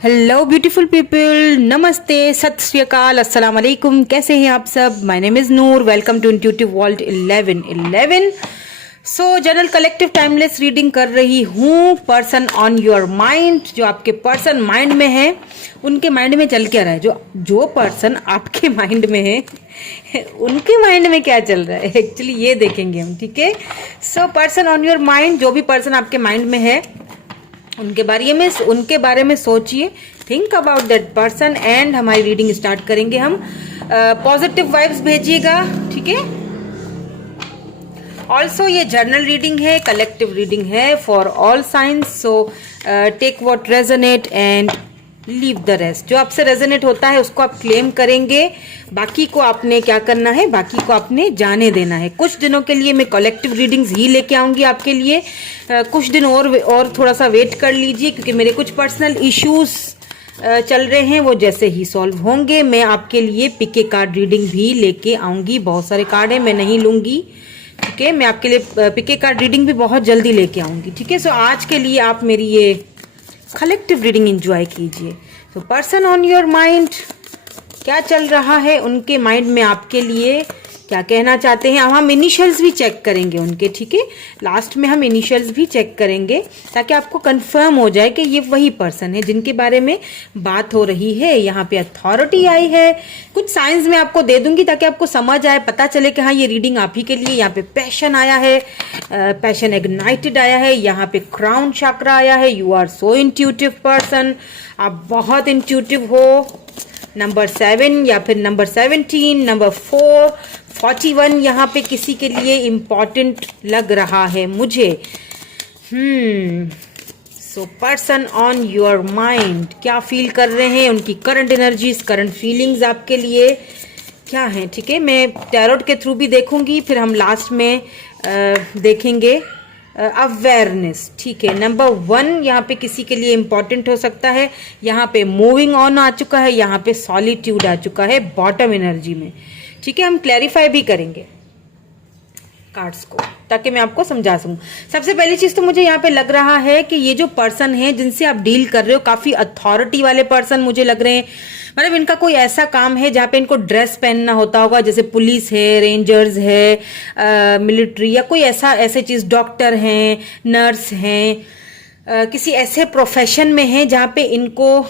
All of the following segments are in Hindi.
हेलो ब्यूटीफुल पीपल, नमस्ते, सत श्री अकाल, अस्सलाम वालेकुम। कैसे हैं आप सब? My name is Noor. Welcome to intuitive world 1111। So general collective timeless reading कर रही हूँ। पर्सन ऑन योर माइंड, जो आपके पर्सन माइंड में है, उनके माइंड में चल क्या रहा है। जो पर्सन आपके माइंड में है उनके माइंड में क्या चल रहा है, एक्चुअली ये देखेंगे हम। ठीक है, so person on your mind, जो भी पर्सन आपके माइंड में है उनके बारे में सोचिए। Think about that person and हमारी रीडिंग स्टार्ट करेंगे हम। पॉजिटिव वाइब्स भेजिएगा, ठीक है। ऑल्सो ये जर्नल रीडिंग है, कलेक्टिव रीडिंग है for all signs. So take what resonate and leave the rest. जो आपसे रेजोनेट होता है उसको आप क्लेम करेंगे, बाकी को आपने क्या करना है, बाकी को आपने जाने देना है। कुछ दिनों के लिए मैं कलेक्टिव रीडिंग्स ही लेके आऊंगी आपके लिए। कुछ दिन और थोड़ा सा वेट कर लीजिए, क्योंकि मेरे कुछ पर्सनल इश्यूज चल रहे हैं, वो जैसे ही सॉल्व होंगे मैं आपके लिए पिके कार्ड रीडिंग भी लेके आऊंगी। बहुत सारे कार्ड है, मैं नहीं लूंगी, ठीक है। मैं आपके लिए पिके कार्ड रीडिंग भी बहुत जल्दी लेके आऊंगी, ठीक है। सो आज के लिए आप मेरी ये कलेक्टिव रीडिंग एंजॉय कीजिए। तो पर्सन ऑन योर माइंड, क्या चल रहा है उनके माइंड में आपके लिए, क्या कहना चाहते हैं। अब हम इनिशियल्स भी चेक करेंगे उनके, ठीक है। लास्ट में हम इनिशियल्स भी चेक करेंगे ताकि आपको कंफर्म हो जाए कि ये वही पर्सन है जिनके बारे में बात हो रही है। यहाँ पे अथॉरिटी आई है, कुछ साइंस मैं आपको दे दूंगी ताकि आपको समझ आए, पता चले कि हाँ ये रीडिंग आप ही के लिए। यहाँ पे पैशन आया है, पैशन इग्नाइटेड आया है। यहाँ पे क्राउन चक्रा आया है। You are so intuitive person, आप बहुत इंट्यूटिव हो। नंबर 7 या फिर नंबर 17, नंबर 4, 41 यहाँ पे किसी के लिए इंपॉर्टेंट लग रहा है मुझे। So person on your mind क्या फील कर रहे हैं, उनकी करंट एनर्जीज, करंट फीलिंग्स आपके लिए क्या है, ठीक है। मैं टैरोट के थ्रू भी देखूंगी, फिर हम लास्ट में देखेंगे अवेयरनेस, ठीक है। नंबर 1 यहाँ पे किसी के लिए इंपॉर्टेंट हो सकता है। यहाँ पे मूविंग ऑन आ चुका है, यहाँ पे सॉलिट्यूड आ चुका है बॉटम एनर्जी में, ठीक है। हम क्लैरिफाई भी करेंगे कार्ड्स को ताकि मैं आपको समझा सकूं। सबसे पहली चीज तो मुझे यहाँ पे लग रहा है कि ये जो पर्सन है जिनसे आप डील कर रहे हो, काफी अथॉरिटी वाले पर्सन मुझे लग रहे हैं। मतलब इनका कोई ऐसा काम है जहाँ पे इनको ड्रेस पहनना होता होगा, जैसे पुलिस है, रेंजर्स है, मिलिट्री, या कोई ऐसे चीज, डॉक्टर हैं, नर्स हैं, किसी ऐसे प्रोफेशन में है जहाँ पे इनको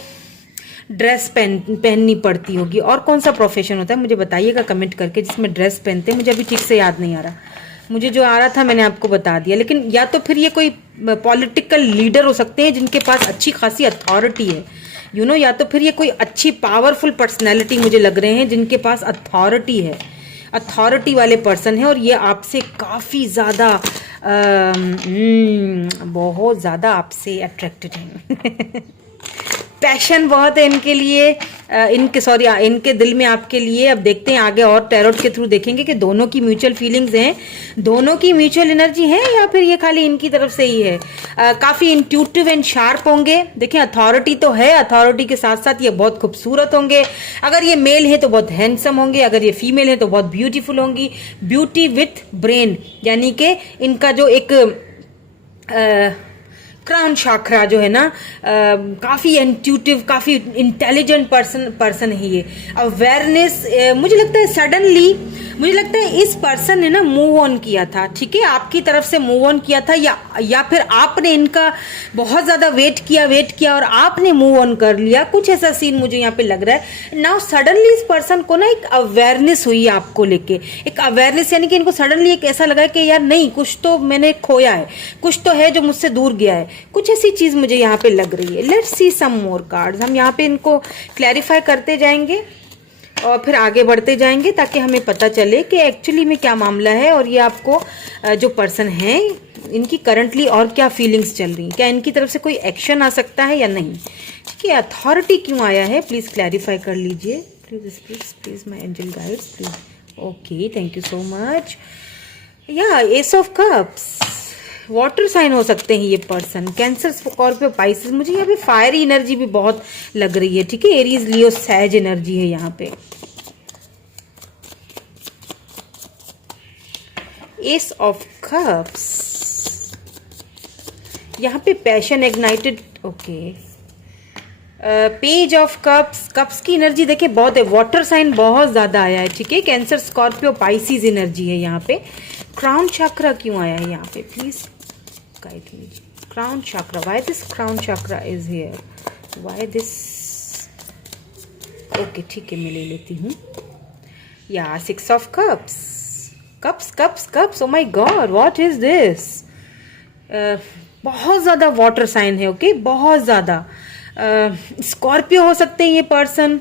ड्रेस पहननी पड़ती होगी। और कौन सा प्रोफेशन होता है मुझे बताइएगा कमेंट करके जिसमें ड्रेस पहनते हैं। मुझे अभी ठीक से याद नहीं आ रहा, मुझे जो आ रहा था मैंने आपको बता दिया। लेकिन या तो फिर ये कोई पॉलिटिकल लीडर हो सकते हैं जिनके पास अच्छी खासी अथॉरिटी है, या तो फिर ये कोई अच्छी पावरफुल पर्सनैलिटी मुझे लग रहे हैं जिनके पास अथॉरिटी है, अथॉरिटी वाले पर्सन है। और ये आपसे काफ़ी ज़्यादा बहुत ज़्यादा आपसे अट्रैक्टेड हैं पैशन बहुत है इनके लिए, इनके दिल में आपके लिए। अब देखते हैं आगे, और टैरोट के थ्रू देखेंगे कि दोनों की म्यूचुअल फीलिंग्स हैं, दोनों की म्यूचुअल एनर्जी है, या फिर ये खाली इनकी तरफ से ही है। काफी इंट्यूटिव एंड शार्प होंगे। देखें, अथॉरिटी तो है, अथॉरिटी के साथ साथ ये बहुत खूबसूरत होंगे। अगर ये मेल है तो बहुत हैंडसम होंगे, अगर ये फीमेल है तो बहुत ब्यूटीफुल होंगी। ब्यूटी विथ ब्रेन, यानी कि इनका जो एक क्राउन चक्रा जो है ना, काफी इंट्यूटिव, काफी इंटेलिजेंट पर्सन है ये। अवेयरनेस, मुझे लगता है सडनली, मुझे लगता है इस पर्सन ने ना मूव ऑन किया था, ठीक है। आपकी तरफ से मूव ऑन किया था, या फिर आपने इनका बहुत ज्यादा वेट किया और आपने मूव ऑन कर लिया। कुछ ऐसा सीन मुझे यहाँ पे लग रहा है। नाउ सडनली इस पर्सन को ना एक अवेयरनेस हुई आपको लेके, एक अवेयरनेस, यानी कि इनको सडनली एक ऐसा लगा कि यार नहीं, कुछ तो मैंने खोया है, कुछ तो है जो मुझसे दूर गया है। कुछ ऐसी चीज मुझे यहाँ पे लग रही है। Let's see some more cards. हम यहाँ पे इनको क्लैरिफाई करते जाएंगे और फिर आगे बढ़ते जाएंगे ताकि हमें पता चले कि एक्चुअली में क्या मामला है, और ये आपको जो पर्सन है इनकी करंटली और क्या फीलिंग्स चल रही हैं, क्या इनकी तरफ से कोई एक्शन आ सकता है या नहीं, ठीक है। अथॉरिटी क्यों आया है, प्लीज क्लैरिफाई कर लीजिए, please please please my angel guides please. Okay, thank you so much. या ace of cups, water sign हो सकते हैं ये पर्सन, कैंसर, स्कॉर्पियो, पाइसेस। मुझे यहाँ पे फायरी एनर्जी भी बहुत लग रही है, ठीक है। एरीज, लियो, सैज एनर्जी है यहाँ पे। एस ऑफ कप्स, यहाँ पे passion ignited, okay. Page of cups, cups की एनर्जी देखिए बहुत है, वाटर साइन बहुत ज्यादा आया है, ठीक है, कैंसर स्कॉर्पियो पाइसिस एनर्जी है यहाँ पे। क्राउन चक्रा क्यों आया है यहाँ पे, please guide me. Crown chakra, why this crown chakra is here, why this, okay ठीक है मैं ले लेती हूँ। या 6 of cups, cups cups cups, O my God what is this. बहुत ज्यादा वाटर साइन है, ओके बहुत ज्यादा। स्कॉर्पियो हो सकते हैं ये पर्सन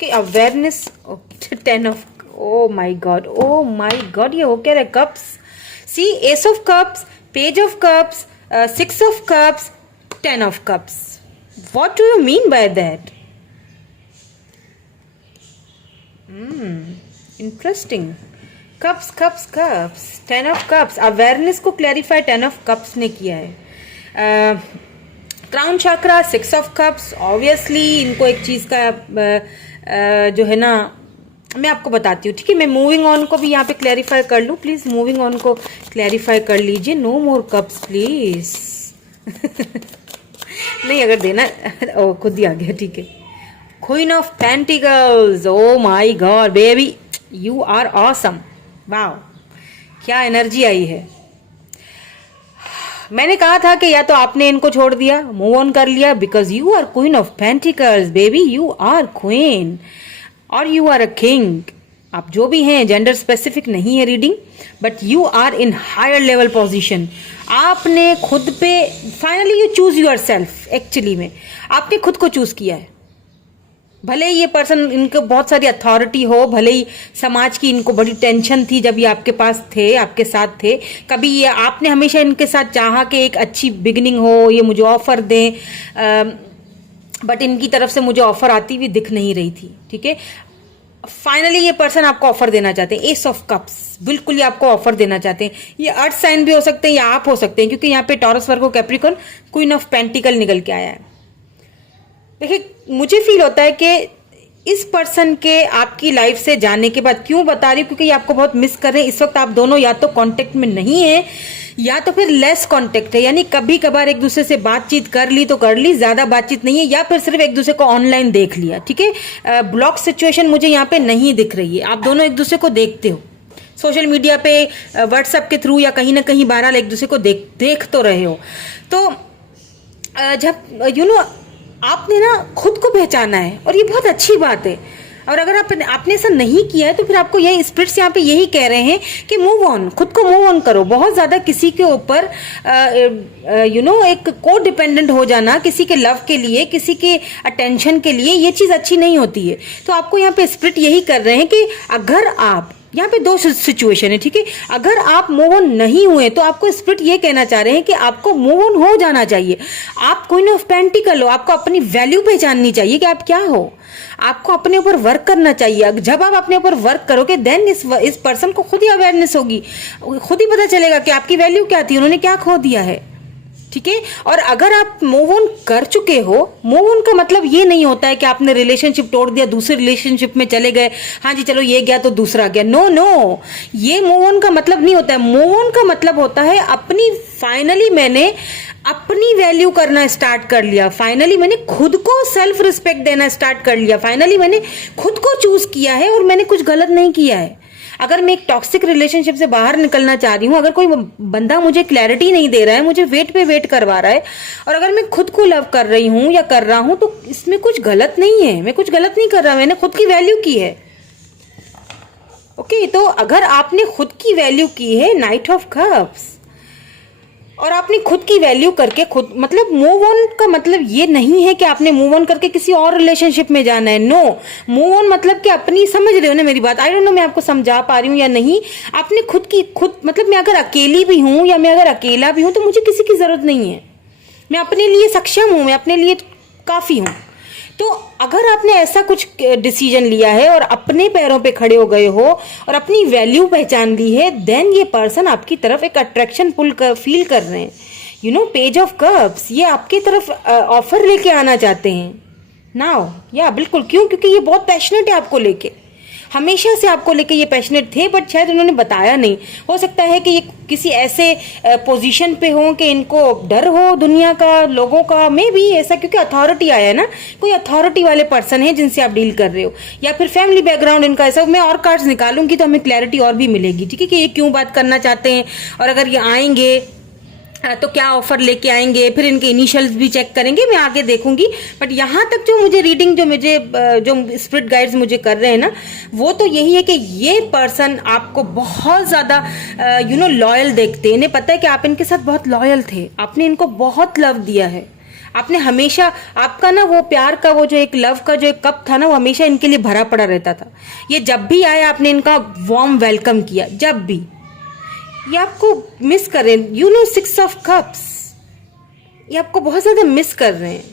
के, awareness, 10 of, oh my god, oh my god, ये हो क्या रहा है, cups, see ace of cups, page of cups, 6 of cups, 10 of cups, what do you mean by that. Interesting, cups cups cups, 10 of cups, awareness को क्लैरिफाई 10 ऑफ कप्स ने किया है। Crown chakra, 6 of cups, obviously इनको एक चीज का जो है ना, मैं आपको बताती हूँ, ठीक है। मैं मूविंग ऑन को भी यहाँ पे क्लैरिफाई कर लूँ, प्लीज मूविंग ऑन को क्लैरिफाई कर लीजिए। No more cups please. नहीं अगर देना, ओ खुद ही आ गया, ठीक है। Queen of pentacles, oh my god baby, you are awesome, wow क्या एनर्जी आई है। मैंने कहा था कि या तो आपने इनको छोड़ दिया, मूव ऑन कर लिया, because you are queen of pentacles baby, you are queen और यू आर अ किंग। आप जो भी हैं, जेंडर स्पेसिफिक नहीं है reading, but you are in higher level position. आपने खुद पे finally you choose yourself, actually में आपने खुद को चूज किया है। भले ही ये पर्सन, इनको बहुत सारी अथॉरिटी हो, भले ही समाज की इनको बड़ी टेंशन थी जब ये आपके पास थे, आपके साथ थे, कभी ये आपने हमेशा इनके साथ चाहा कि एक अच्छी बिगिनिंग हो, ये मुझे ऑफर दें, बट इनकी तरफ से मुझे ऑफर आती हुई दिख नहीं रही थी, ठीक है। फाइनली ये पर्सन आपको ऑफर देना चाहते हैं, एस ऑफ कप्स, बिल्कुल ये आपको ऑफर देना चाहते हैं। ये अर्थ साइन भी हो सकते हैं या आप हो सकते हैं, क्योंकि यहाँ पे taurus, Virgo, Capricorn, queen of pentacle निकल के आया है। देखिए मुझे फील होता है कि इस पर्सन के आपकी लाइफ से जाने के बाद, क्यों बता रही हूँ, क्योंकि ये आपको बहुत मिस कर रहे हैं इस वक्त। आप दोनों या तो कांटेक्ट में नहीं है या तो फिर लेस कांटेक्ट है, यानी कभी कभार एक दूसरे से बातचीत कर ली तो कर ली, ज्यादा बातचीत नहीं है, या फिर सिर्फ एक दूसरे को ऑनलाइन देख लिया, ठीक है। ब्लॉक सिचुएशन मुझे यहाँ पे नहीं दिख रही है। आप दोनों एक दूसरे को देखते हो सोशल मीडिया पे, व्हाट्सएप के थ्रू, या कहीं ना कहीं बहरहाल एक दूसरे को देख तो रहे हो। तो जब यू नो आपने ना खुद को पहचाना है, और ये बहुत अच्छी बात है। और अगर आपने ऐसा नहीं किया है तो फिर आपको यही स्पिरिट्स यहाँ पे यही कह रहे हैं कि मूव ऑन, खुद को मूव ऑन करो। बहुत ज्यादा किसी के ऊपर एक को डिपेंडेंट हो जाना, किसी के लव के लिए, किसी के अटेंशन के लिए, ये चीज अच्छी नहीं होती है। तो आपको यहाँ पे स्पिरिट यही कर रहे हैं कि अगर आप, यहाँ पे दो सिचुएशन है, ठीक है। अगर आप मूव ऑन नहीं हुए तो आपको स्पिरिट ये कहना चाह रहे हैं कि आपको मूव ऑन हो जाना चाहिए। आप क्वीन ऑफ पेंटिकल हो, आपको अपनी वैल्यू पहचाननी चाहिए कि आप क्या हो। आपको अपने ऊपर वर्क करना चाहिए। जब आप अपने ऊपर वर्क करोगे देन इस पर्सन को खुद ही अवेयरनेस होगी, खुद ही पता चलेगा कि आपकी वैल्यू क्या थी, उन्होंने क्या खो दिया है, ठीक है। और अगर आप मूव ऑन कर चुके हो, मूव ऑन का मतलब ये नहीं होता है कि आपने रिलेशनशिप तोड़ दिया, दूसरे रिलेशनशिप में चले गए, हाँ जी चलो ये गया तो दूसरा गया। नो नो, ये मूव ऑन का मतलब नहीं होता है। मूव ऑन का मतलब होता है अपनी, फाइनली मैंने अपनी वैल्यू करना स्टार्ट कर लिया, फाइनली मैंने खुद को सेल्फ रिस्पेक्ट देना स्टार्ट कर लिया, फाइनली मैंने खुद को चूज किया है और मैंने कुछ गलत नहीं किया है। अगर मैं एक टॉक्सिक रिलेशनशिप से बाहर निकलना चाह रही हूँ, अगर कोई बंदा मुझे क्लैरिटी नहीं दे रहा है, मुझे वेट पे वेट करवा रहा है, और अगर मैं खुद को लव कर रही हूँ या कर रहा हूँ, तो इसमें कुछ गलत नहीं है। मैं कुछ गलत नहीं कर रहा, मैंने खुद की वैल्यू की है। ओके, तो अगर आपने खुद की वैल्यू की है, नाइट ऑफ कप्स, और आपने खुद की वैल्यू करके खुद, मतलब मूव ऑन का मतलब ये नहीं है कि आपने मूव ऑन करके किसी और रिलेशनशिप में जाना है। नो, मूव ऑन मतलब कि अपनी, समझ रहे हो ना मेरी बात, आई डोंट नो मैं आपको समझा पा रही हूँ या नहीं। आपने खुद की, खुद मतलब मैं अगर अकेली भी हूँ या मैं अगर अकेला भी हूँ तो मुझे किसी की जरूरत नहीं है। मैं अपने लिए सक्षम हूँ, मैं अपने लिए काफी हूँ। तो अगर आपने ऐसा कुछ डिसीजन लिया है और अपने पैरों पे खड़े हो गए हो और अपनी वैल्यू पहचान ली है, देन ये पर्सन आपकी तरफ एक अट्रैक्शन पुल फील कर रहे हैं। You know, page of cups, ये आपकी तरफ ऑफर लेके आना चाहते हैं नाउ। या बिल्कुल, क्यों? क्योंकि ये बहुत पैशनेट है आपको लेके। हमेशा से आपको लेके ये पैशनेट थे, बट शायद उन्होंने बताया नहीं। हो सकता है कि ये किसी ऐसे पोजीशन पे हो कि इनको डर हो दुनिया का, लोगों का, मे बी ऐसा, क्योंकि अथॉरिटी आया है ना, कोई अथॉरिटी वाले पर्सन है जिनसे आप डील कर रहे हो, या फिर फैमिली बैकग्राउंड इनका ऐसा। मैं और कार्ड्स निकालूंगी तो हमें क्लैरिटी और भी मिलेगी, ठीक है, कि ये क्यों बात करना चाहते हैं, और अगर ये आएंगे तो क्या ऑफर लेके आएंगे, फिर इनके इनिशियल्स भी चेक करेंगे, मैं आगे देखूंगी। बट यहाँ तक जो मुझे रीडिंग, जो स्पिरिट गाइड्स मुझे कर रहे हैं ना, वो तो यही है कि ये पर्सन आपको बहुत ज्यादा लॉयल देखते हैं। इन्हें पता है कि आप इनके साथ बहुत लॉयल थे, आपने इनको बहुत लव दिया है, आपने हमेशा, आपका ना वो प्यार का वो जो एक लव का जो एक कप था ना, वो हमेशा इनके लिए भरा पड़ा रहता था। ये जब भी आए आपने इनका वार्म वेलकम किया, जब भी। ये आपको मिस कर रहे हैं, 6 ऑफ कप्स, ये आपको बहुत ज्यादा मिस कर रहे हैं।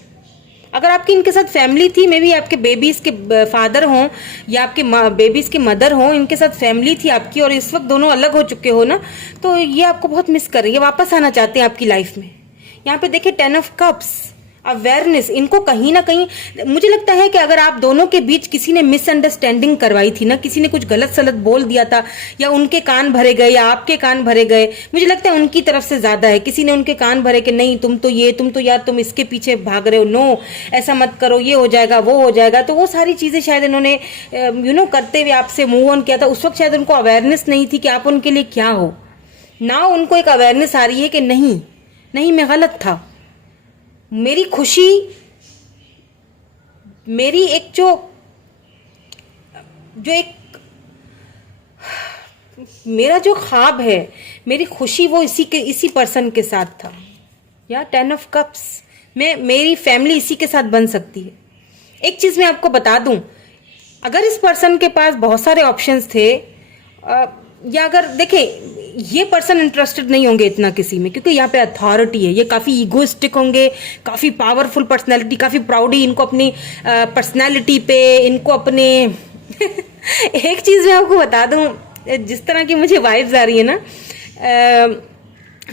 अगर आपकी इनके साथ फैमिली थी, मे बी आपके बेबीज के फादर हों या आपके बेबीज के मदर हों, इनके साथ फैमिली थी आपकी, और इस वक्त दोनों अलग हो चुके हो ना, तो ये आपको बहुत मिस कर रही है, वापस आना चाहते हैं आपकी लाइफ में। यहाँ पे देखिए 10 ऑफ कप्स, अवेयरनेस। इनको कहीं ना कहीं मुझे लगता है कि अगर आप दोनों के बीच किसी ने मिसअंडरस्टैंडिंग करवाई थी ना, किसी ने कुछ गलत सलत बोल दिया था, या उनके कान भरे गए या आपके कान भरे गए, मुझे लगता है उनकी तरफ से ज्यादा है। किसी ने उनके कान भरे कि नहीं तुम तो यार तुम इसके पीछे भाग रहे हो, नो ऐसा मत करो, ये हो जाएगा वो हो जाएगा, तो वो सारी चीजें शायद इन्होंने करते हुए आपसे मूव ऑन किया था। उस वक्त शायद उनको अवेयरनेस नहीं थी कि आप उनके लिए क्या हो। ना उनको एक अवेयरनेस आ रही है कि नहीं मैं गलत था, मेरी खुशी, मेरी एक जो एक मेरा जो ख्वाब है, मेरी खुशी, वो इसी पर्सन के साथ था। या 10 ऑफ कप्स में मेरी फैमिली इसी के साथ बन सकती है। एक चीज मैं आपको बता दूं, अगर इस पर्सन के पास बहुत सारे ऑप्शंस थे, या अगर देखें ये पर्सन इंटरेस्टेड नहीं होंगे इतना किसी में, क्योंकि यहाँ पे अथॉरिटी है, ये काफी ईगोइस्टिक होंगे, काफी पावरफुल पर्सनैलिटी, काफी प्राउडी इनको अपनी पर्सनैलिटी पे, इनको अपने एक चीज मैं आपको बता दूं, जिस तरह की मुझे वाइब्स आ रही है ना,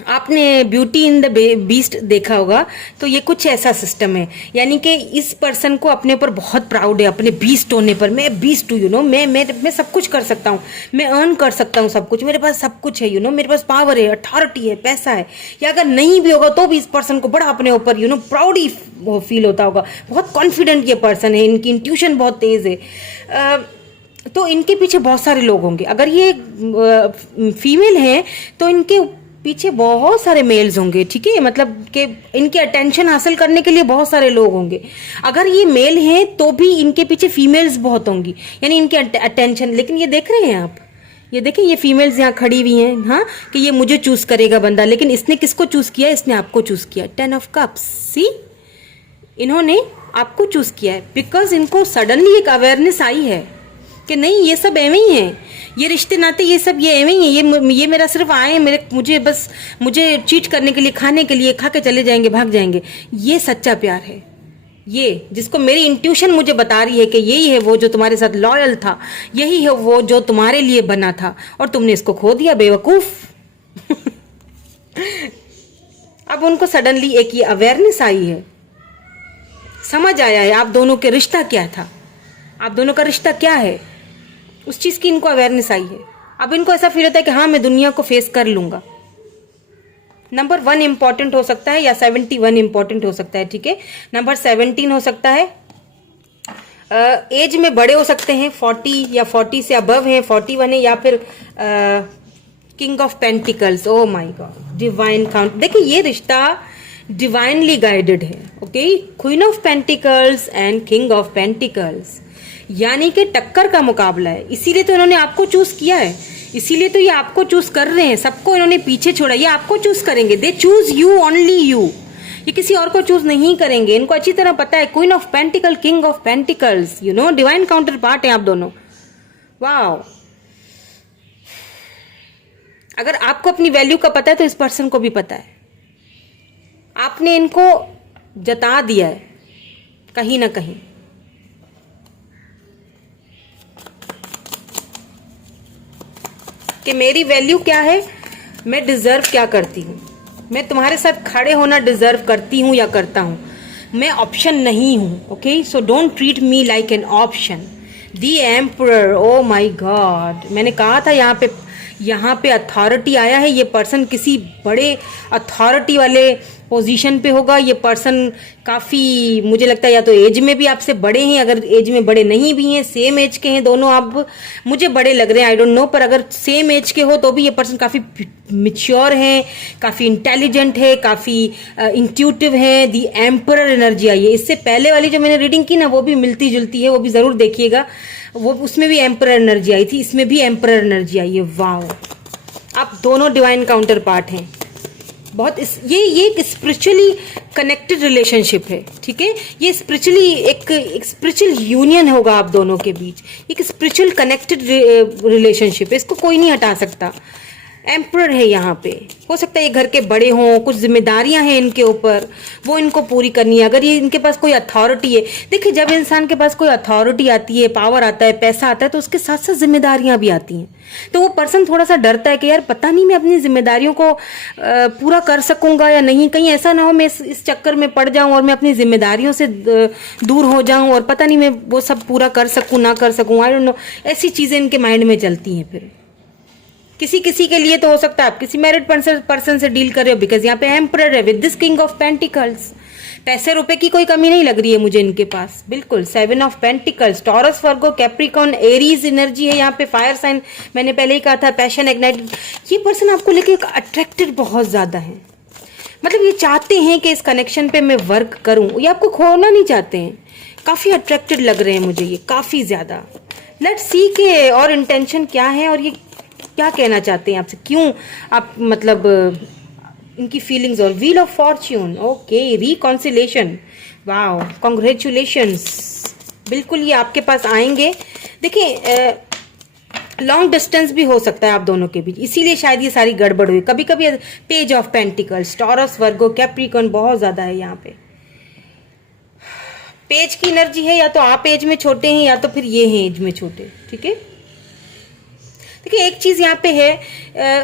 आपने ब्यूटी इन द बीस्ट देखा होगा, तो ये कुछ ऐसा सिस्टम है, यानी कि इस पर्सन को अपने ऊपर बहुत प्राउड है, अपने बीस्ट होने पर। मैं बीस्ट हूँ, मैं सब कुछ कर सकता हूँ, मैं अर्न कर सकता हूँ सब कुछ, मेरे पास सब कुछ है, मेरे पास पावर है, अथॉरिटी है, पैसा है। या अगर नहीं भी होगा तो भी इस पर्सन को बड़ा अपने ऊपर प्राउडी फील होता होगा। बहुत कॉन्फिडेंट ये पर्सन है, इनकी इंट्यूशन बहुत तेज है। तो इनके पीछे बहुत सारे लोग होंगे। अगर ये फीमेल हैं तो इनके पीछे बहुत सारे मेल्स होंगे, ठीक है, मतलब कि इनकी अटेंशन हासिल करने के लिए बहुत सारे लोग होंगे। अगर ये मेल हैं तो भी इनके पीछे फीमेल्स बहुत होंगी, यानी इनके अटेंशन। लेकिन ये देख रहे हैं आप, ये देखें, ये फीमेल्स यहाँ खड़ी हुई हैं, हाँ, कि ये मुझे चूज करेगा बंदा, लेकिन इसने किसको चूज किया? इसने आपको चूज किया। 10 ऑफ कप्स, सी, इन्होंने आपको चूज किया है बिकॉज इनको सडनली एक अवेयरनेस आई है कि नहीं ये सब एवं ही है, ये रिश्ते नाते ये सब ये एवं ही है, ये मेरा सिर्फ आए मुझे चीट करने के लिए, खाने के लिए, खा के चले जाएंगे, भाग जाएंगे। ये सच्चा प्यार है, ये जिसको मेरी इंट्यूशन मुझे बता रही है कि यही है वो जो तुम्हारे साथ लॉयल था, यही है वो जो तुम्हारे लिए बना था, और तुमने इसको खो दिया, बेवकूफ। अब उनको सडनली एक ये अवेयरनेस आई है, समझ आया है आप दोनों के रिश्ता क्या था, आप दोनों का रिश्ता क्या है, उस चीज की इनको अवेयरनेस आई है। अब इनको ऐसा फील होता है कि हाँ मैं दुनिया को फेस कर लूंगा। नंबर 1 इंपॉर्टेंट हो सकता है या 71 इंपॉर्टेंट हो सकता है, ठीक है। नंबर 17 हो सकता है, एज में बड़े हो सकते हैं, 40 या 40 से अबव है, 41 है, या फिर king of pentacles. Oh my God, divine count. देखिए ये रिश्ता डिवाइनली गाइडेड है, okay. Queen of pentacles and king of pentacles, यानी कि टक्कर का मुकाबला है। इसीलिए तो इन्होंने आपको चूज किया है, इसीलिए तो ये आपको चूज कर रहे हैं। सबको इन्होंने पीछे छोड़ा, ये आपको चूज करेंगे। They choose you, only you. ये किसी और को चूज नहीं करेंगे, इनको अच्छी तरह पता है। Queen of pentacle, king of pentacles, divine counter part है आप दोनों। वाओ, अगर आपको अपनी वैल्यू का पता है तो इस पर्सन को भी पता है। आपने इनको जता दिया है कहीं ना कहीं। कि मेरी वैल्यू क्या है, मैं डिजर्व क्या करती हूँ, मैं तुम्हारे साथ खड़े होना डिजर्व करती हूँ या करता हूँ, मैं ऑप्शन नहीं हूँ, okay. So don't treat me like an option. The emperor, O my God, मैंने कहा था यहाँ पे अथॉरिटी आया है। ये पर्सन किसी बड़े अथॉरिटी वाले पोजीशन पे होगा। ये पर्सन काफ़ी, मुझे लगता है या तो एज में भी आपसे बड़े हैं, अगर एज में बड़े नहीं भी हैं, सेम एज के हैं दोनों, आप मुझे बड़े लग रहे हैं, आई डोंट नो, पर अगर सेम एज के हो तो भी ये पर्सन काफ़ी मिच्योर हैं, काफ़ी इंटेलिजेंट है, काफ़ी इंट्यूटिव है। दी एम्परर एनर्जी आई है। इससे पहले वाली जो मैंने रीडिंग की ना, वो भी मिलती जुलती है, वो भी ज़रूर देखिएगा, वो उसमें भी एम्परर एनर्जी आई थी, इसमें भी एम्परर एनर्जी आई है। वाओ, आप दोनों डिवाइन काउंटर पार्ट हैं। बहुत ये एक स्पिरिचुअली कनेक्टेड रिलेशनशिप है, ठीक है। ये स्पिरिचुअली एक स्पिरिचुअल यूनियन होगा आप दोनों के बीच, एक स्पिरिचुअल कनेक्टेड रिलेशनशिप है, इसको कोई नहीं हटा सकता। एम्परर है यहाँ पे, हो सकता है ये घर के बड़े हों, कुछ जिम्मेदारियां हैं इनके ऊपर, वो इनको पूरी करनी है। अगर ये इनके पास कोई अथॉरिटी है, देखिए जब इंसान के पास कोई अथॉरिटी आती है, पावर आता है, पैसा आता है, तो उसके साथ साथ जिम्मेदारियां भी आती हैं। तो वो पर्सन थोड़ा सा डरता है कि यार पता नहीं मैं अपनी जिम्मेदारियों को पूरा कर सकूंगा या नहीं, कहीं ऐसा ना हो मैं इस चक्कर में पड़ जाऊं और मैं अपनी जिम्मेदारियों से दूर हो जाऊं और पता नहीं मैं वो सब पूरा कर सकूं ना कर सकूं, आई डोंट नो, ऐसी चीजें इनके माइंड में चलती हैं। फिर किसी किसी के लिए तो हो सकता है आप किसी मैरिड पर्सन से डील कर रहे हो, बिकॉज यहाँ पे एम्परर है with this king of pentacles. पैसे रुपए की कोई कमी नहीं लग रही है मुझे इनके पास, बिल्कुल। 7 of pentacles, taurus, Virgo, Capricorn, Aries energy है यहाँ पे, फायर साइन, मैंने पहले ही कहा था, पैशन इग्नाइटेड। ये पर्सन आपको लेके अट्रैक्टेड बहुत ज्यादा है, मतलब ये चाहते हैं कि इस कनेक्शन पे मैं वर्क करूं, ये आपको खोना नहीं चाहते हैं, काफी अट्रैक्टेड लग रहे हैं मुझे ये, काफी ज्यादा। लेट्स सी के और इंटेंशन क्या है और ये क्या कहना चाहते हैं आपसे, क्यों आप मतलब इनकी फीलिंग्स। और wheel of Fortune, okay, reconciliation, wow, congratulations, बिल्कुल ये आपके पास आएंगे। देखिए लॉन्ग डिस्टेंस भी हो सकता है आप दोनों के बीच, इसीलिए शायद ये सारी गड़बड़ हुई। कभी कभी page of pentacles, taurus, Virgo, Capricorn बहुत ज्यादा है यहाँ पे। पेज की एनर्जी है, या तो आप एज में छोटे हैं या तो फिर ये हैं एज में छोटे, ठीक है। देखिए एक चीज यहाँ पे है,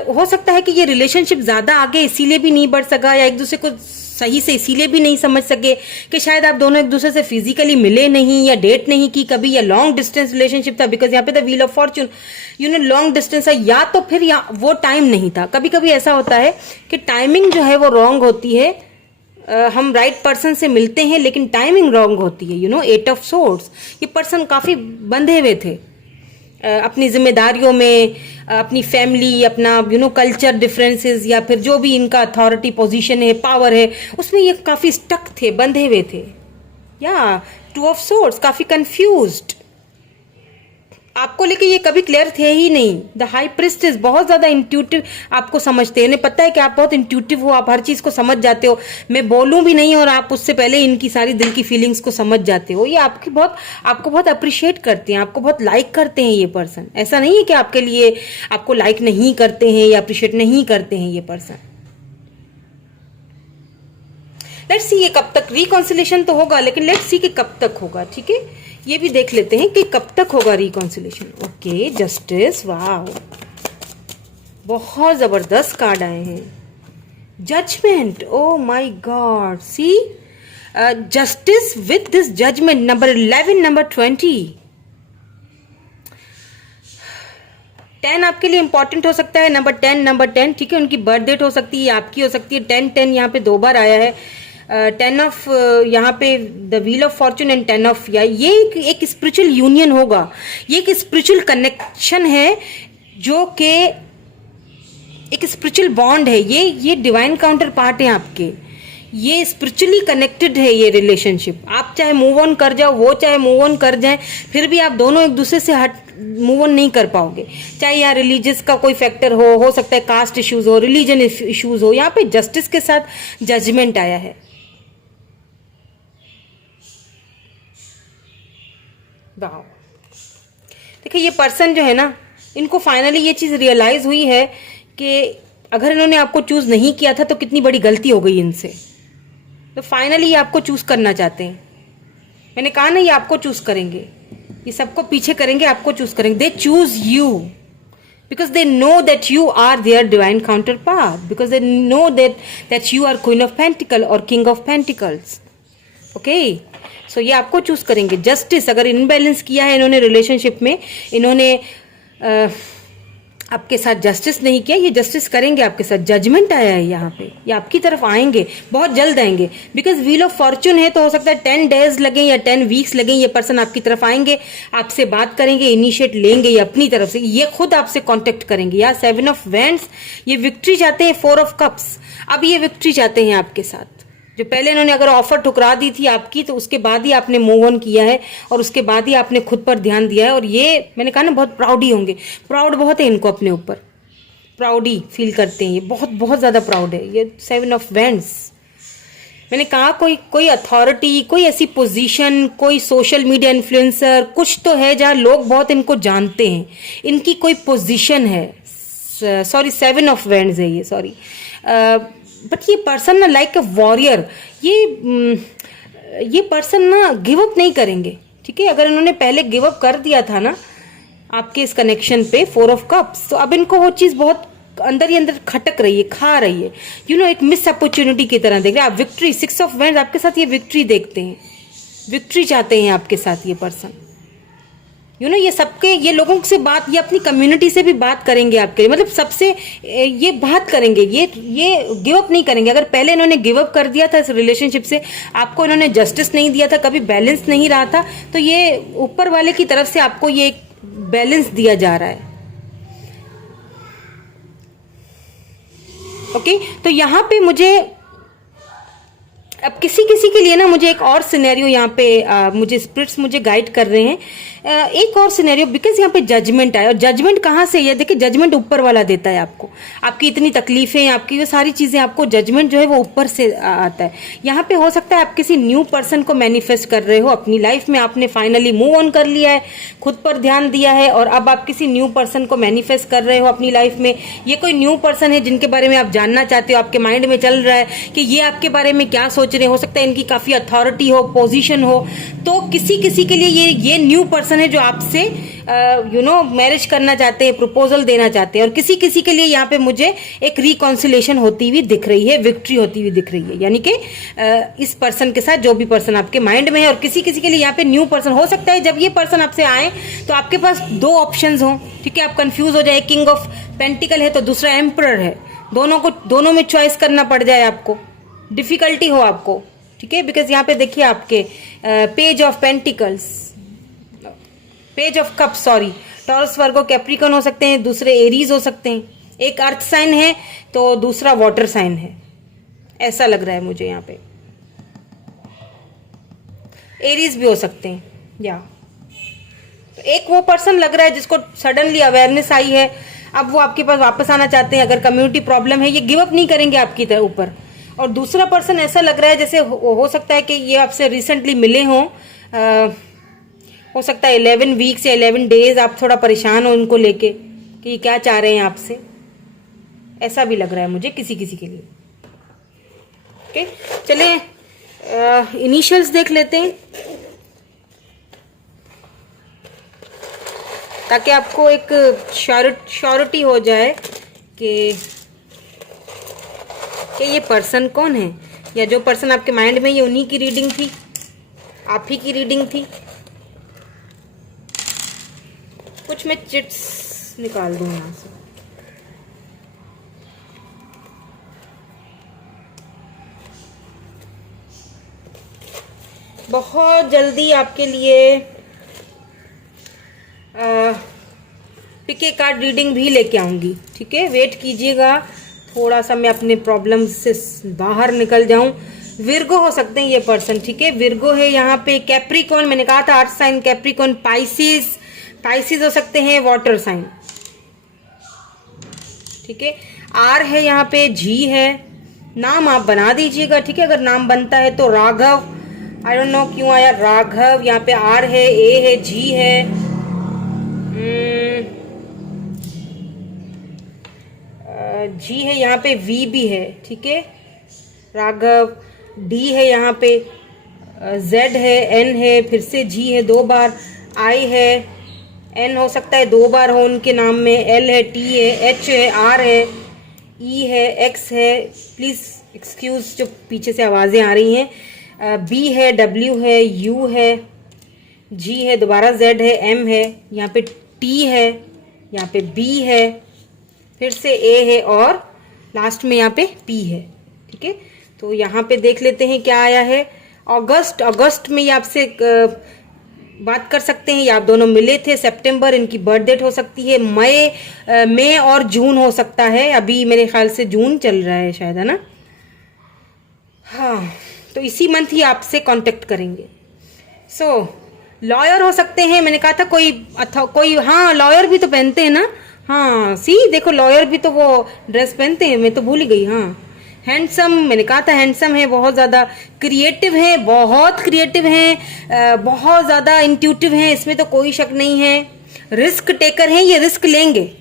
हो सकता है कि ये रिलेशनशिप ज्यादा आगे इसीलिए भी नहीं बढ़ सका, या एक दूसरे को सही से इसीलिए भी नहीं समझ सके कि शायद आप दोनों एक दूसरे से फिजिकली मिले नहीं या डेट नहीं की कभी, या लॉन्ग डिस्टेंस रिलेशनशिप था, बिकॉज यहाँ पे the wheel of Fortune, you know, long distance है, या तो फिर वो टाइम नहीं था। कभी कभी ऐसा होता है कि टाइमिंग जो है वो रॉन्ग होती है, हम राइट पर्सन से मिलते हैं लेकिन टाइमिंग रॉन्ग होती है, यू नो। 8 ऑफ सोर्ड्स, ये पर्सन काफी बंधे हुए थे अपनी जिम्मेदारियों में, अपनी फैमिली, अपना यू नो कल्चर डिफरेंसेस, या फिर जो भी इनका अथॉरिटी पोजीशन है, पावर है, उसमें ये काफी स्टक थे, बंधे हुए थे। या 2 ऑफ सोर्ड्स, काफी कंफ्यूज्ड, आपको लेके ये कभी क्लियर थे ही नहीं। द हाई प्रिस्टेस, बहुत ज्यादा इंट्यूटिव आपको समझते हैं, इन्हें पता है कि आप बहुत इंट्यूटिव हो, आप हर चीज को समझ जाते हो, मैं बोलूं भी नहीं और आप उससे पहले इनकी सारी दिल की फीलिंग्स को समझ जाते हो। ये आपको बहुत अप्रिशिएट करते हैं, आपको बहुत लाइक करते हैं ये पर्सन। ऐसा नहीं है कि आपके लिए आपको लाइक नहीं करते हैं या अप्रिशिएट नहीं करते हैं ये पर्सन। लेट्स सी ये कब तक, रिकॉन्सिलेशन तो होगा लेकिन लेट्स सी कि कब तक होगा, ठीक है। ये भी देख लेते हैं कि कब तक होगा रिकॉन्सिलेशन। ओके, जस्टिस, वाह, बहुत जबरदस्त कार्ड आए हैं। Judgement, oh my god, see justice with this judgement, number 11, number 20। 10 आपके लिए इंपॉर्टेंट हो सकता है, नंबर 10, ठीक है। उनकी बर्थ डेट हो सकती है, आपकी हो सकती है। 10 यहाँ पे 2 बार आया है। 10 ऑफ यहाँ पे the wheel of Fortune and 10 of, ये एक स्पिरिचुअल यूनियन होगा, ये एक स्पिरिचुअल कनेक्शन है, जो कि एक स्पिरिचुअल बॉन्ड है। ये डिवाइन काउंटर पार्ट है आपके, ये स्पिरिचुअली कनेक्टेड है ये रिलेशनशिप। आप चाहे मूव ऑन कर जाओ, वो चाहे मूव ऑन कर जाए, फिर भी आप दोनों एक दूसरे से मूव ऑन नहीं कर पाओगे। चाहे यहाँ रिलीजियस का कोई फैक्टर हो सकता है कास्ट इश्यूज हो, रिलीजन इश्यूज हो। यहाँ पे जस्टिस के साथ जजमेंट आया है। वाह, देखिए ये पर्सन जो है ना, इनको फाइनली ये चीज रियलाइज हुई है कि अगर इन्होंने आपको चूज नहीं किया था तो कितनी बड़ी गलती हो गई इनसे। तो फाइनली ये आपको चूज करना चाहते हैं। मैंने कहा ना, ये आपको चूज करेंगे, ये सबको पीछे करेंगे, आपको चूज करेंगे। They choose you because they know that you are their divine counterpart, because they know that you are queen of pentacle और king of pentacles. Okay, so ये आपको चूज करेंगे। जस्टिस, अगर इनबैलेंस किया है इन्होंने रिलेशनशिप में, इन्होंने आपके साथ जस्टिस नहीं किया, ये जस्टिस करेंगे आपके साथ। जजमेंट आया है यहाँ पे, ये आपकी तरफ आएंगे, बहुत जल्द आएंगे, बिकॉज व्हील ऑफ फॉर्च्यून है, तो हो सकता है 10 डेज लगे या 10 वीक्स लगे, ये पर्सन आपकी तरफ आएंगे, आपसे बात करेंगे, इनिशिएट लेंगे ये अपनी तरफ से, ये खुद आपसे कांटेक्ट करेंगे। या 7 ऑफ वैंड्स, ये विक्ट्री चाहते हैं। 4 ऑफ कप्स, अब ये विक्ट्री चाहते हैं आपके साथ। जो पहले इन्होंने अगर ऑफर ठुकरा दी थी आपकी, तो उसके बाद ही आपने मूव ऑन किया है और उसके बाद ही आपने खुद पर ध्यान दिया है। और ये मैंने कहा ना, बहुत प्राउड ही होंगे, प्राउड बहुत है इनको अपने ऊपर, प्राउडी फील करते हैं ये, बहुत बहुत ज्यादा प्राउड है ये। 7 ऑफ वैंड्स, मैंने कहा कोई अथॉरिटी, कोई ऐसी पोजीशन, कोई सोशल मीडिया इन्फ्लुएंसर, कुछ तो है जहां लोग बहुत इनको जानते हैं, इनकी कोई पोजीशन है। सॉरी, 7 ऑफ वैंड्स है ये, सॉरी। बट ये पर्सन ना लाइक अ वॉरियर, ये पर्सन ना गिव अप नहीं करेंगे, ठीक है। अगर इन्होंने पहले गिव अप कर दिया था ना आपके इस कनेक्शन पे, 4 ऑफ कप्स, तो अब इनको वो चीज बहुत अंदर ही अंदर खटक रही है, खा रही है, एक मिस अपॉर्चुनिटी की तरह देख रहे हैं आप। विक्ट्री, 6 ऑफ वैंड्स, आपके साथ ये विक्ट्री देखते हैं, विक्ट्री चाहते हैं आपके साथ ये पर्सन। ये सबके, ये लोगों से बात, ये अपनी कम्युनिटी से भी बात करेंगे आपके लिए, मतलब सबसे ये बात करेंगे, ये गिव अप नहीं करेंगे। अगर पहले इन्होंने गिव अप कर दिया था इस रिलेशनशिप से, आपको इन्होंने जस्टिस नहीं दिया था, कभी बैलेंस नहीं रहा था, तो ये ऊपर वाले की तरफ से आपको ये बैलेंस दिया जा रहा है। ओके, तो यहां पे मुझे अब किसी के लिए ना, मुझे एक और सिनेरियो यहाँ पे मुझे स्पिरिट्स मुझे गाइड कर रहे हैं, एक और सिनेरियो, बिकॉज यहाँ पे जजमेंट आया। और जजमेंट कहाँ से है? देखिए, जजमेंट ऊपर वाला देता है आपको, आपकी इतनी तकलीफें, आपकी वो सारी चीजें, आपको जजमेंट जो है वो ऊपर से आता है। यहाँ पे हो सकता है आप किसी न्यू पर्सन को मैनिफेस्ट कर रहे हो अपनी लाइफ में, आपने फाइनली मूव ऑन कर लिया है, खुद पर ध्यान दिया है, और अब आप किसी न्यू पर्सन को मैनिफेस्ट कर रहे हो अपनी लाइफ में। ये कोई न्यू पर्सन है जिनके बारे में आप जानना चाहते हो, आपके माइंड में चल रहा है कि ये आपके बारे में क्या सोच रहे हो सकता है इनकी काफी अथॉरिटी हो, पोजीशन हो, तो किसी के लिए ये न्यू पर्सन है जो आपसे मैरिज करना चाहते हैं, प्रपोजल देना चाहते हैं। और किसी के लिए यहाँ पे मुझे एक रिकॉन्सिलेशन होती हुई दिख रही है, विक्ट्री होती हुई दिख रही है, यानी कि इस पर्सन के साथ जो भी पर्सन आपके माइंड में है। और किसी के लिए यहाँ पे न्यू पर्सन हो सकता है, जब ये पर्सन आपसे आए तो आपके पास 2 ऑप्शंस हो, ठीक है, आप कंफ्यूज हो जाए। किंग ऑफ पेंटिकल है तो दूसरा एम्परर है, दोनों में चॉइस करना पड़ जाए आपको, डिफिकल्टी हो आपको, ठीक है। बिकॉज यहाँ पे देखिए आपके page of pentacles, page of cup, sorry, taurus, Virgo, Capricorn हो सकते हैं, दूसरे एरीज हो सकते हैं, एक अर्थ साइन है तो दूसरा वाटर साइन है, ऐसा लग रहा है मुझे यहाँ पे। एरीज भी हो सकते हैं, या तो एक वो पर्सन लग रहा है जिसको सडनली अवेयरनेस आई है, अब वो आपके पास वापस आना चाहते हैं। अगर कम्युनिटी प्रॉब्लम है, ये गिव अप नहीं करेंगे आपकी ऊपर। और दूसरा पर्सन ऐसा लग रहा है जैसे हो सकता है कि ये आपसे रिसेंटली मिले हों, हो सकता है 11 वीक्स या 11 डेज आप थोड़ा परेशान हो उनको लेके कि ये क्या चाह रहे हैं आपसे, ऐसा भी लग रहा है मुझे किसी के लिए। ओके, चलिए इनिशियल्स देख लेते हैं ताकि आपको एक श्योरिटी हो जाए कि ये पर्सन कौन है, या जो पर्सन आपके माइंड में, ये उन्हीं की रीडिंग थी, आप ही की रीडिंग थी। कुछ मैं चिट्स निकाल दूं यहां से। बहुत जल्दी आपके लिए पिके कार्ड रीडिंग भी लेके आऊंगी, ठीक है, वेट कीजिएगा थोड़ा सा, मैं अपने प्रॉब्लम से बाहर निकल जाऊं। विर्गो हो सकते हैं ये पर्सन, ठीक है, विर्गो है यहाँ पे। कैप्रिकॉन, मैंने कहा था अर्थ साइन कैप्रिकॉन। पाइसिस हो सकते हैं, वाटर साइन, ठीक है। आर है यहाँ पे, जी है, नाम आप बना दीजिएगा, ठीक है, अगर नाम बनता है तो। राघव, आई डोंट नो क्यों आया राघव, यहाँ पे आर है, ए है, जी है, जी है यहाँ पे, वी भी है, ठीक है, राघव। डी है यहाँ पे, जेड है, एन है, फिर से जी है 2 बार, आई है, एन हो सकता है 2 बार हो उनके नाम में, एल है, टी है, एच है, आर है, ई है, एक्स है। प्लीज एक्सक्यूज जो पीछे से आवाजें आ रही हैं। बी है, डब्ल्यू है, यू है, जी है, दोबारा जेड है, एम है, यहाँ पे टी है, यहाँ पे बी है, फिर से ए है और लास्ट में यहाँ पे पी है। ठीक है, तो यहाँ पे देख लेते हैं क्या आया है। अगस्त में ये आपसे बात कर सकते हैं, ये आप दोनों मिले थे। सितंबर इनकी बर्थ डेट हो सकती है। मई और जून हो सकता है, अभी मेरे ख्याल से जून चल रहा है शायद, है ना। हाँ, तो इसी मंथ ही आपसे कांटेक्ट करेंगे। लॉयर हो सकते हैं, मैंने कहा था कोई हाँ लॉयर भी तो पहनते हैं ना। हाँ देखो लॉयर भी तो वो ड्रेस पहनते हैं, मैं तो भूल ही गई। हाँ, हैंडसम, मैंने कहा था हैंडसम है, बहुत ज़्यादा क्रिएटिव है, बहुत क्रिएटिव है, बहुत ज़्यादा इंट्यूटिव है, इसमें तो कोई शक नहीं है। रिस्क टेकर है, ये रिस्क लेंगे,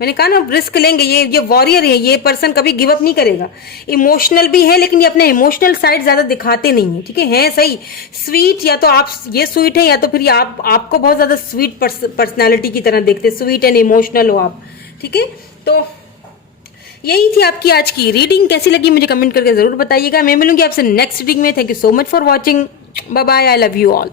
मैंने कहा ना रिस्क लेंगे। ये वॉरियर है, ये पर्सन कभी गिव अप नहीं करेगा। इमोशनल भी है, लेकिन ये अपने इमोशनल साइड ज़्यादा दिखाते नहीं है। ठीक है सही स्वीट, या तो आप ये स्वीट है या तो फिर ये आपको बहुत ज़्यादा स्वीट पर्सनैलिटी की तरह देखते, स्वीट एंड इमोशनल हो आप। ठीक है, तो यही थी आपकी आज की रीडिंग। कैसी लगी मुझे कमेंट करके जरूर बताइएगा। मैं मिलूंगी आपसे नेक्स्ट रीडिंग में। Thank you so much for watching. Bye bye, I love you all.